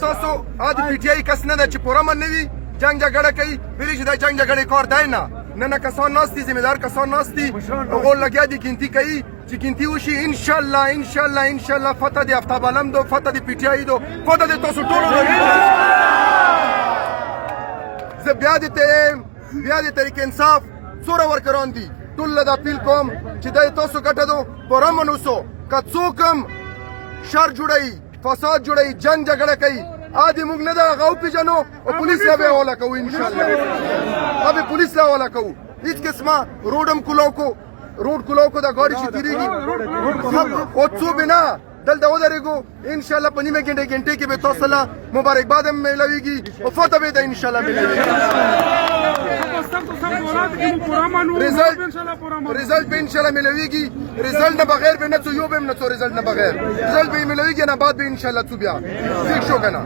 تاسو پی ټی آی کس نه ده چې پوره من نه وي جنګ جګړه کوي ویلي چې دا جنګ جګړې کار دی نه کسان ناست دي ذمہ دار کسان ناست دي هغو لګیا دي ګنتي کوي چې ګنتي وشي انشاءالله فتح د افتاب علم دو فتح د پی ټی آی دو فتح د تاسو ټولو زه بیا د تحریک انصاف څوره ورکران دي ټول له دا اپیل کوم چې دا تاسو ګټه دو پوره من اوسو که څوک هم شر جوړوي فساد جوړوي جنګ جګړه کوي عادي موږ نه ده هغه وپېژنو او پولیس له به یې حواله کوو انشاءالله هغه به پولیس له حواله کوو هېڅ قسمه روډ هم کلاو کو روډ کلاو کو دا ګاډي چې تېرېږي او څو به نه دلته ودرېږو انشاءالله په نیمه ګنټې کې به تاسو له مبارکباد هم میلاویږي او فتح به د انشاءالله میلاویږي رزلټ به انشاءالله میلاویږي رزلټ نه بغیر به نه څو یو به هم نه څو رزلټ نه بغیر رزلټ به یې میلاویږي نه بعد به انشاءالله څو بیا فکس شو که نه